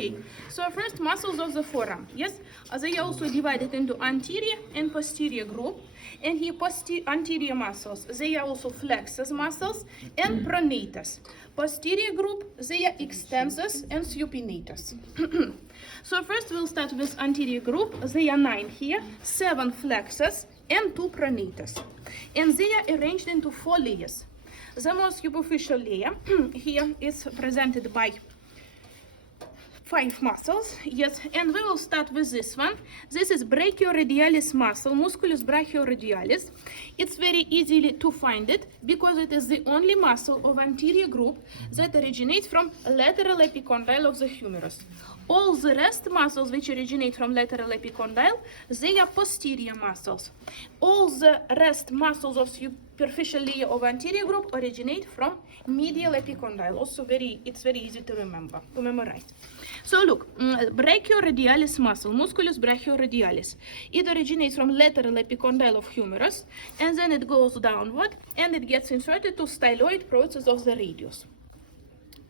Okay, so first muscles of the forearm, yes, they are also divided into anterior and posterior group, and here anterior muscles, they are also flexors muscles and pronatus. Posterior group, they are extensors and supinatus. So first we'll start with anterior group. They are 9 here, 7 flexors and 2 pronatus, and they are arranged into 4 layers. The most superficial layer here is presented by 5 muscles, yes, and we will start with this one. This is brachioradialis muscle, musculus brachioradialis. It's very easy to find it because it is the only muscle of anterior group that originates from lateral epicondyle of the humerus. All the rest muscles which originate from lateral epicondyle, they are posterior muscles. All the rest muscles of superficial layer of anterior group originate from medial epicondyle. Also it's very easy to memorize. So look, brachioradialis muscle, musculus brachioradialis, it originates from lateral epicondyle of humerus, and then it goes downward, and it gets inserted to styloid process of the radius.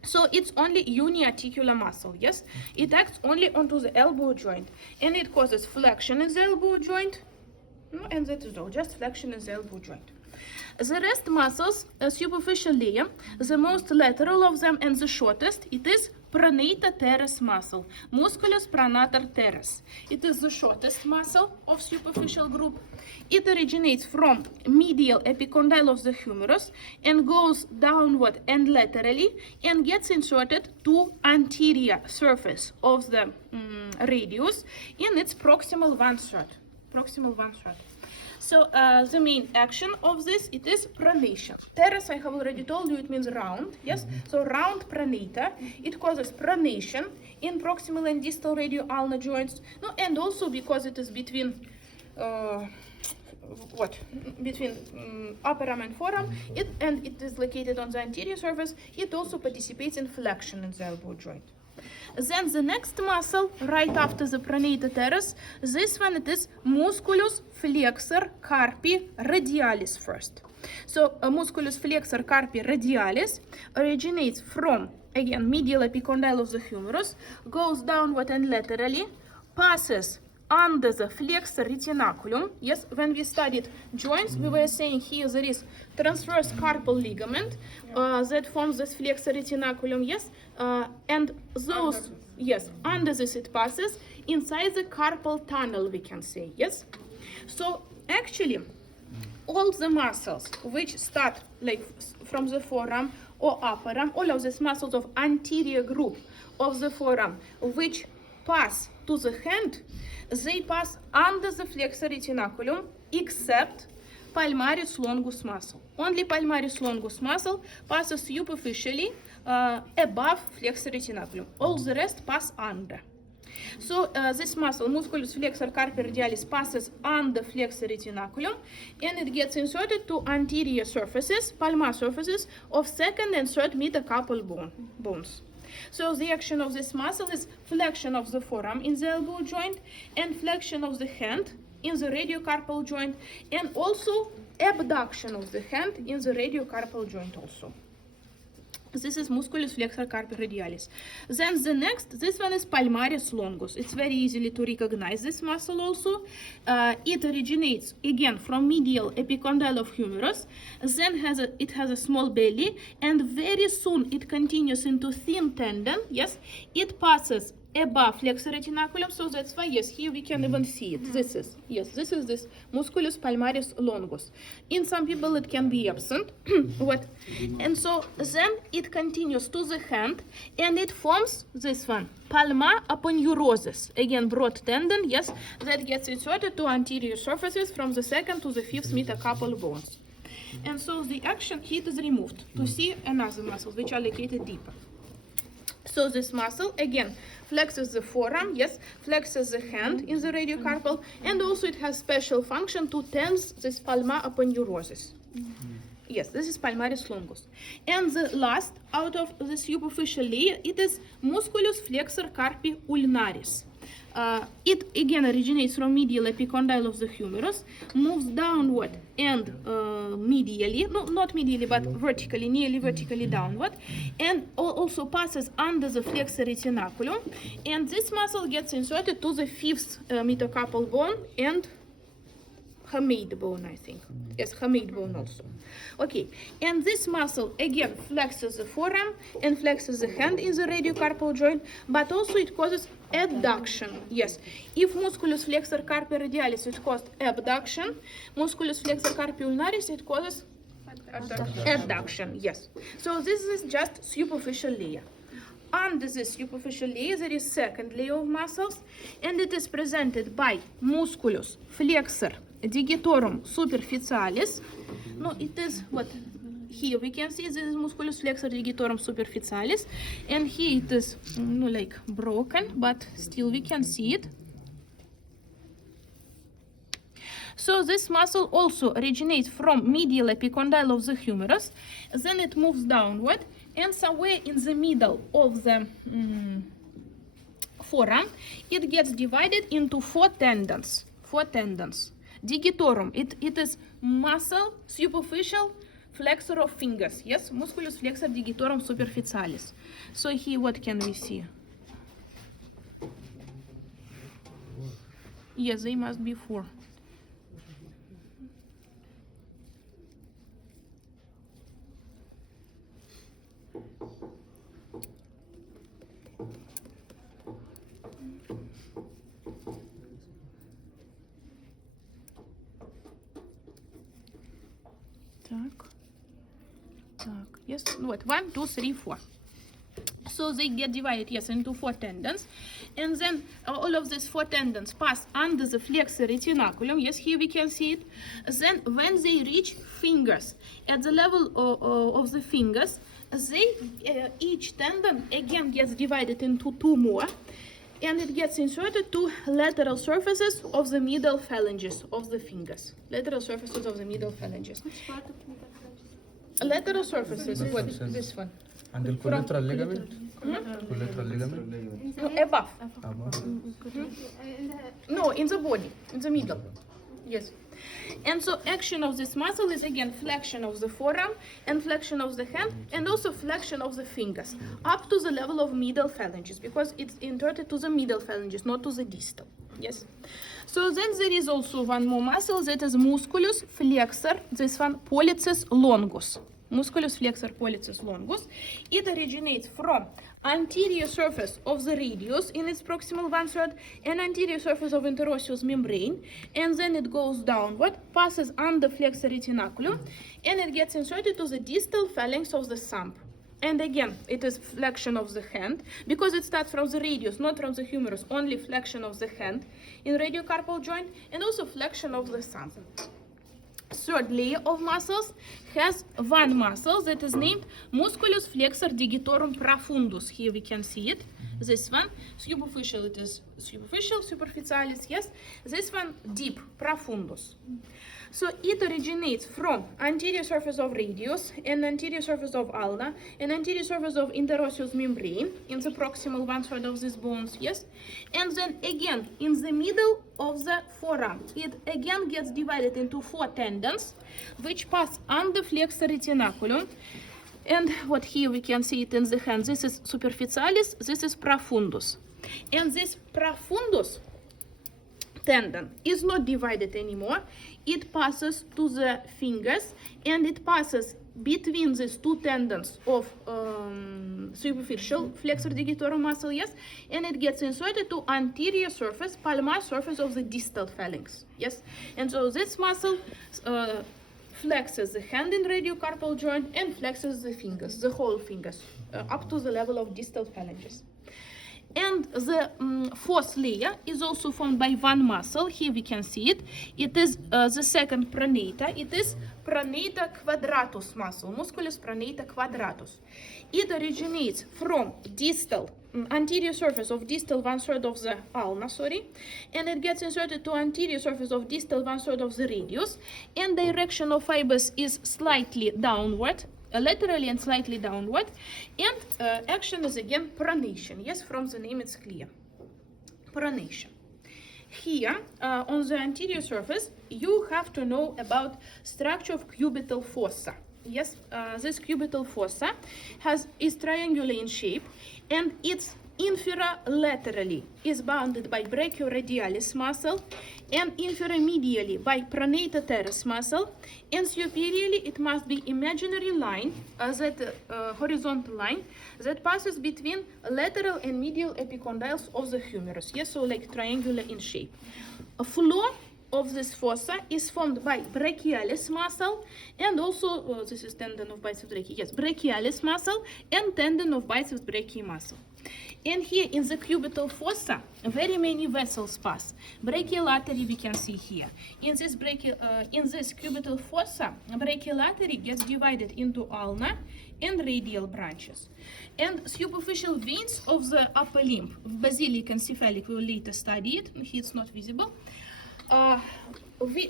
So it's only uniarticular muscle, yes? It acts only onto the elbow joint, and it causes flexion in the elbow joint, and that is all, just flexion in the elbow joint. The rest muscles, a superficial layer, the most lateral of them and the shortest, it is pronator teres muscle, musculus pronator teres. It is the shortest muscle of superficial group. It originates from medial epicondyle of the humerus and goes downward and laterally and gets inserted to anterior surface of the radius in its proximal 1/3. Proximal 1/3. So the main action of this, it is pronation. Teres, I have already told you, it means round, yes? So round pronator, it causes pronation in proximal and distal radioulnar joints, and also because it is between upper arm and forearm, and it is located on the anterior surface, it also participates in flexion in the elbow joint. Then the next muscle, right after the pronator teres, this one, it is musculus flexor carpi radialis first. So musculus flexor carpi radialis originates from, again, medial epicondyle of the humerus, goes downward and laterally, passes under the flexor retinaculum. Yes, when we studied joints, we were saying here there is transverse carpal ligament that forms this flexor retinaculum, yes, and those, yes, under this it passes inside the carpal tunnel, we can say, yes. So actually, all the muscles which start like from the forearm or upper arm, all of these muscles of anterior group of the forearm which pass to the hand, they pass under the flexor retinaculum except palmaris longus muscle. Only palmaris longus muscle passes superficially above flexor retinaculum. All the rest pass under. So this muscle, musculus flexor carpi radialis, passes under flexor retinaculum, and it gets inserted to anterior surfaces, palmar surfaces of second and third metacarpal bones. So the action of this muscle is flexion of the forearm in the elbow joint and flexion of the hand in the radiocarpal joint, and also abduction of the hand in the radiocarpal joint also. This is musculus flexor carpi radialis. Then the next, this one is palmaris longus. It's very easily to recognize this muscle also. It originates again from medial epicondyle of humerus. Then it has a small belly, and very soon it continues into thin tendon. Yes, it passes above flexor retinaculum, so that's why, yes, here we can even see it. This is this musculus palmaris longus. In some people it can be absent. And so then it continues to the hand, and it forms this one, palmar aponeurosis, again broad tendon, yes, that gets inserted to anterior surfaces from the second to the fifth metacarpal bones. And so the action heat is removed to see another muscles which are located deeper. So this muscle, again, flexes the forearm, yes, flexes the hand in the radiocarpal, and also it has special function to tense this palmar aponeurosis. Yes, this is palmaris longus. And the last out of the superficial layer, it is musculus flexor carpi ulnaris. It again originates from medial epicondyle of the humerus, moves downward and medially, no, not medially, but vertically, nearly vertically downward, and also passes under the flexor retinaculum. And this muscle gets inserted to the fifth metacarpal bone and hamate bone, I think. Yes, hamate bone also. Okay, and this muscle again flexes the forearm and flexes the hand in the radiocarpal joint, but also it causes adduction. Yes, if musculus flexor carpi radialis it caused abduction, musculus flexor carpi ulnaris it causes adduction. Yes, so this is just superficial layer. Under this superficial layer there is second layer of muscles, and it is presented by musculus flexor digitorum superficialis. No, it is what here we can see. This is musculus flexor digitorum superficialis, and here it is like broken, but still we can see it. So this muscle also originates from medial epicondyle of the humerus, then it moves downward, and somewhere in the middle of the forearm it gets divided into four tendons. Digitorum, it is muscle superficial flexor of fingers. Yes, musculus flexor digitorum superficialis. So here what can we see? Yes, they must be four. Yes, what? 1, 2, 3, 4. So they get divided, yes, into four tendons, and then all of these four tendons pass under the flexor retinaculum. Yes, here we can see it. Then when they reach fingers, at the level of the fingers, they each tendon again gets divided into two more, and it gets inserted to lateral surfaces of the middle phalanges of the fingers. Lateral surfaces of the middle phalanges. Which part of middle phalanges? Lateral surfaces. What? This one. Until collateral ligament? Collateral ligament? No, above. Above. No, in the body, in the middle. Yes. And so action of this muscle is again flexion of the forearm and flexion of the hand, and also flexion of the fingers up to the level of middle phalanges, because it's inserted to the middle phalanges, not to the distal. Yes. So then there is also one more muscle, that is musculus flexor, this one pollicis longus. Musculus flexor pollicis longus. It originates from anterior surface of the radius in its proximal 1/3 and anterior surface of interosseous membrane, and then it goes downward, passes under flexor retinaculum, and it gets inserted to the distal phalanx of the thumb. And again, it is flexion of the hand, because it starts from the radius, not from the humerus, only flexion of the hand in radiocarpal joint, and also flexion of the thumb. Third layer of muscles has one muscle that is named musculus flexor digitorum profundus. Here we can see it. This one, superficial, it is superficialis, yes. This one, deep, profundus. So it originates from anterior surface of radius and anterior surface of ulna and anterior surface of interosseous membrane in the proximal 1/3 of these bones, yes. And then again in the middle of the forearm, it again gets divided into four tendons, which pass under flexor retinaculum. And what here we can see it in the hand. This is superficialis, this is profundus. And this profundus tendon is not divided anymore. It passes to the fingers, and it passes between these two tendons of superficial flexor digitorum muscle, yes, and it gets inserted to anterior surface, palmar surface of the distal phalanx, yes. And so this muscle flexes the hand in radiocarpal joint and flexes the fingers, the whole fingers, up to the level of distal phalanges. And the fourth layer is also formed by one muscle. Here we can see it. It is the second pronata. It is pronata quadratus muscle, musculus pronata quadratus. It originates from distal, anterior surface of distal 1/3 of the ulna, and it gets inserted to anterior surface of distal 1/3 of the radius, and direction of fibers is slightly downward, laterally and slightly downward, and action is again pronation. Yes, from the name it's clear. pronation. Here, on the anterior surface, you have to know about structure of cubital fossa. Yes, this cubital fossa is triangular in shape, and it's inferolaterally is bounded by brachioradialis muscle, and inferomedially by pronator teres muscle, and superiorly it must be imaginary line, horizontal line that passes between lateral and medial epicondyles of the humerus. Yes, so like triangular in shape. A floor of this fossa is formed by brachialis muscle, and also this is tendon of biceps brachii. Yes, brachialis muscle and tendon of biceps brachii muscle. And here in the cubital fossa, very many vessels pass. Brachial-artery we can see here. In this cubital fossa, brachial-artery gets divided into ulnar and radial branches. And superficial veins of the upper limb, basilic and cephalic, we will later study it. Here it's not visible.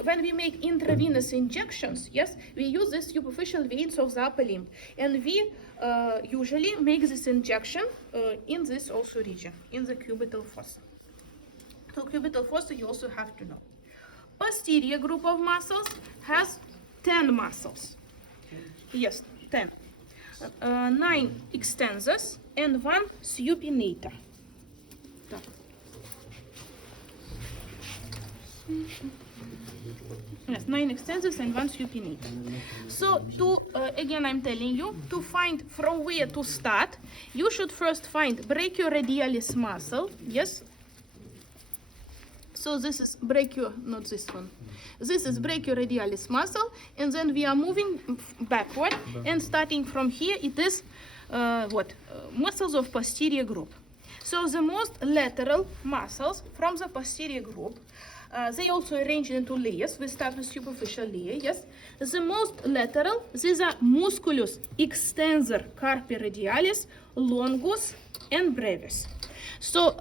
When we make intravenous injections, yes, we use the superficial veins of the upper limb, and we usually make this injection in this also region, in the cubital fossa. So cubital fossa you also have to know. Posterior group of muscles has 10 muscles. Yes, 10. 9 extensors and 1 supinator. Yes, 9 extensors and 1 supinator. So again I'm telling you, to find from where to start, you should first find brachioradialis muscle. Yes. So this is not this one. This is brachioradialis muscle, and then we are moving backward, and starting from here it is muscles of posterior group. So the most lateral muscles from the posterior group, they also arrange into layers. We start with superficial layer, yes. The most lateral, these are musculus extensor carpi radialis, longus, and brevis. So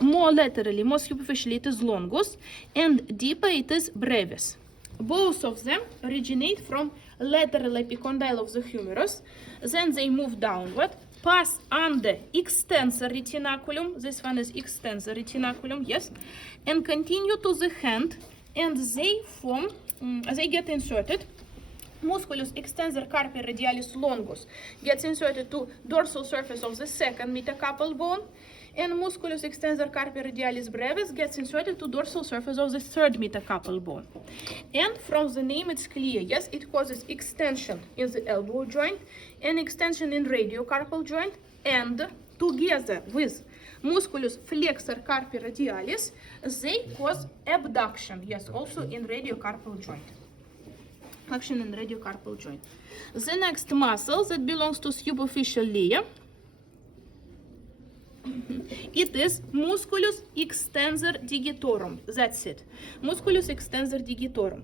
more laterally, more superficially, it is longus, and deeper it is brevis. Both of them originate from lateral epicondyle of the humerus. Then they move downward, pass under extensor retinaculum. This one is extensor retinaculum, yes, and continue to the hand, and they form, they get inserted. Musculus extensor carpi radialis longus gets inserted to dorsal surface of the second metacarpal bone, and musculus extensor carpi radialis brevis gets inserted to dorsal surface of the third metacarpal bone. And from the name it's clear, yes, it causes extension in the elbow joint and extension in radiocarpal joint, and together with musculus flexor carpi radialis, they cause abduction, yes, also in radiocarpal joint. Action in radiocarpal joint. The next muscle that belongs to superficial layer, it is musculus extensor digitorum. That's it. Musculus extensor digitorum.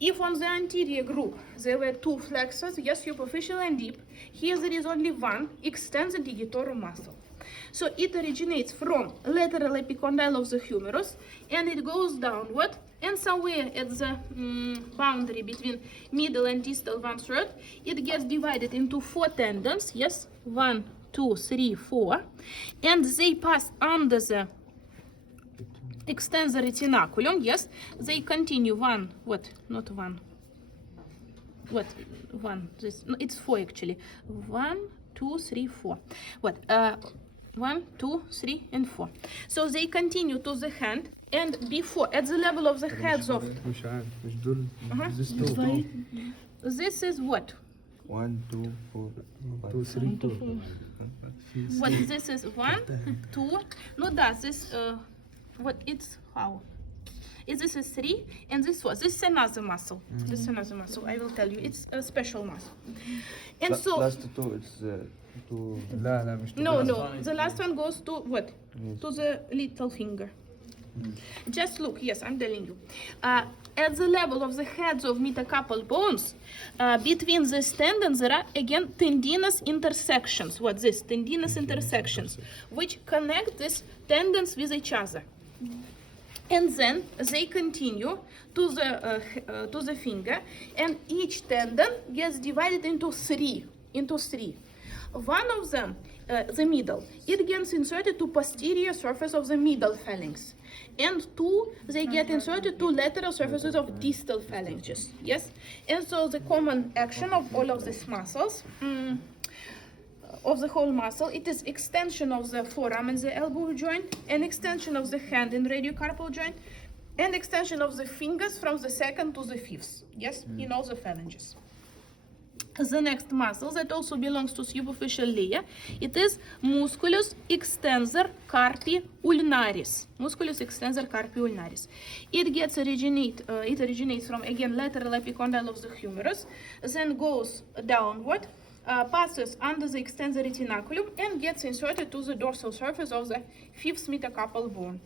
If on the anterior group there were 2 flexors, yes, superficial and deep, here there is only 1 extensor digitorum muscle. So it originates from lateral epicondyle of the humerus, and it goes downward, and somewhere at the boundary between middle and distal 1/3, it gets divided into 4 tendons, yes, 1, 2, 3, 4, and they pass under the extensor retinaculum, yes, they continue 1, this, no, it's 4 actually, 1, 2, 3, 4, 1, 2, 3, and 4. So they continue to the hand, and before, at the level of the heads of... This is what? 1, 2, 4, 2, 3, 4. What, this is 1, 2, no, that's this, what, it's how? This is 3, and this was, this is another muscle. This is another muscle, I will tell you, it's a special muscle. And so... Last 2, it's 2... No, the last one goes to what? Yes. To the little finger. Just look, yes, I'm telling you. At the level of the heads of metacarpal bones, between these tendons, there are again tendinous intersections. What this? Tendinous intersections, which connect these tendons with each other. And then they continue to the finger, and each tendon gets divided into three. One of them the middle. It gets inserted to posterior surface of the middle phalanx. And two, they get inserted to lateral surfaces of distal phalanges. Yes? And so the common action of all of these muscles, of the whole muscle, it is extension of the forearm in the elbow joint, and extension of the hand in radiocarpal joint, and extension of the fingers from the second to the fifth. Yes? In all the phalanges. The next muscle that also belongs to superficial layer, it is musculus extensor carpi ulnaris. Musculus extensor carpi ulnaris. It originates from again lateral epicondyle of the humerus, then goes downward, passes under the extensor retinaculum, and gets inserted to the dorsal surface of the fifth metacarpal bone.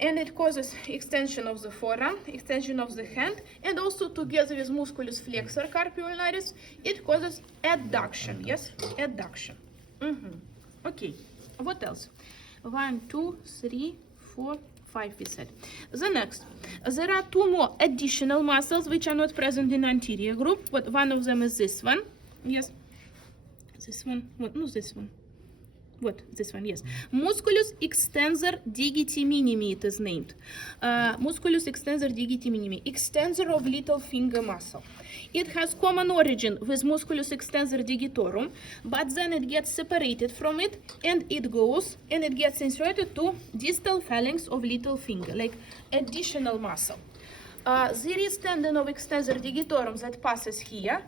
And it causes extension of the forearm, extension of the hand, and also together with musculus flexor carpi ulnaris, it causes adduction. Yes, adduction. Okay, what else? 1, 2, 3, 4, 5 we said. The next, there are two more additional muscles which are not present in anterior group, but one of them is this one. Yes, this one. What? No, this one. What? This one, yes. Musculus extensor digiti minimi it is named. Musculus extensor digiti minimi, extensor of little finger muscle. It has common origin with musculus extensor digitorum, but then it gets separated from it, and it goes and it gets inserted to distal phalanx of little finger, like additional muscle. There is tendon of extensor digitorum that passes here,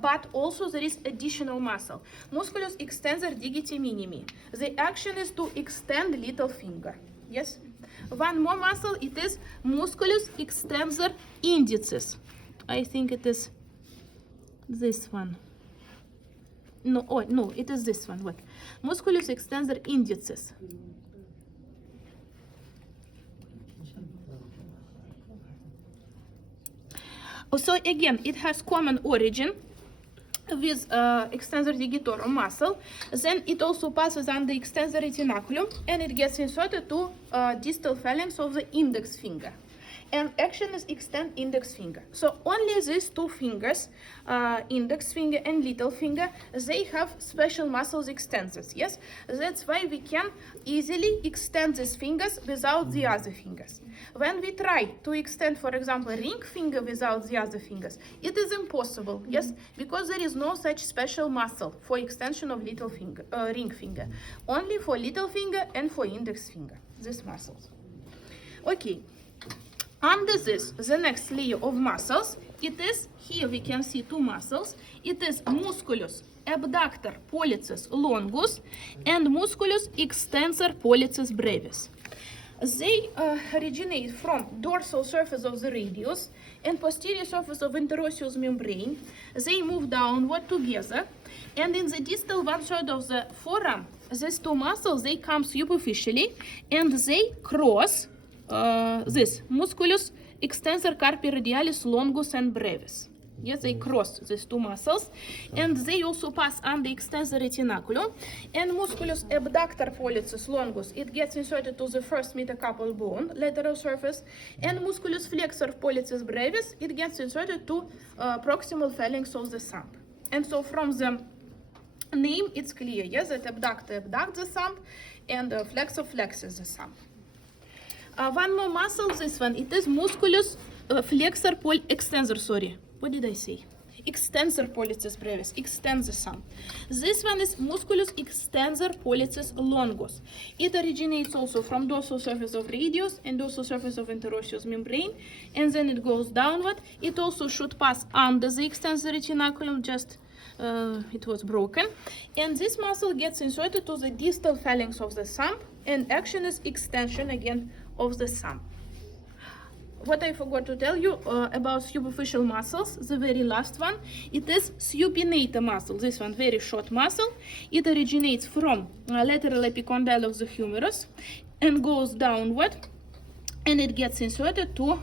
but also there is additional muscle, musculus extensor digiti minimi. The action is to extend little finger. Yes. One more muscle, it is musculus extensor indicis. I think it is this one. No, oh no, it is this one. What? Musculus extensor indicis. So again, it has common origin with extensor digitorum muscle. Then it also passes under extensor retinaculum, and it gets inserted to distal phalanx of the index finger. And action is extend index finger. So only these two fingers, index finger and little finger, they have special muscles extensors. Yes, that's why we can easily extend these fingers without the other fingers. When we try to extend, for example, ring finger without the other fingers, it is impossible. Yes, because there is no such special muscle for extension of little finger, ring finger. Only for little finger and for index finger, these muscles. Okay. Under this, the next layer of muscles, it is, here we can see two muscles. It is musculus abductor pollicis longus and musculus extensor pollicis brevis. They originate from dorsal surface of the radius and posterior surface of interosseous membrane. They move downward together, and in the distal 1/3 of the forearm, these two muscles, they come superficially and they cross this musculus extensor carpi radialis longus and brevis. Yes, they cross these two muscles, and they also pass under extensor retinaculum. And musculus abductor pollicis longus, it gets inserted to the first metacarpal bone, lateral surface, and musculus flexor pollicis brevis, it gets inserted to proximal phalanx of the thumb. And so from the name, it's clear, yes, that abductor abducts the thumb, and flexor flexes the thumb. One more muscle, this one, it is musculus flexor extensor, sorry. What did I say? Extensor pollicis brevis, extends the thumb. This one is musculus extensor pollicis longus. It originates also from dorsal surface of radius and dorsal surface of interosseous membrane, and then it goes downward. It also should pass under the extensor retinaculum, just it was broken. And this muscle gets inserted to the distal phalanx of the thumb, and action is extension again of the thumb. What I forgot to tell you about superficial muscles, the very last one, it is supinator muscle. This one, very short muscle. It originates from lateral epicondyle of the humerus and goes downward, and it gets inserted to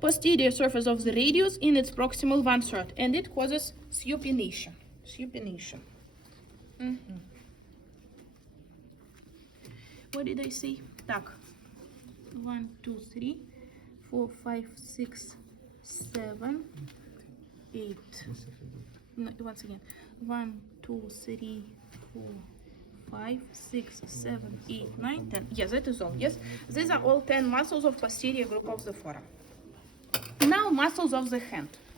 posterior surface of the radius in its proximal 1/3, and it causes supination. Supination. What did I say? Так. 1, 2, 3, 4, 5, 6, 7, 8. No, once again. 1, 2, 3, 4, 5, 6, 7, 8, 9, 10. Yes, that is all. Yes, these are all 10 muscles of posterior group of the forearm. Now muscles of the hand.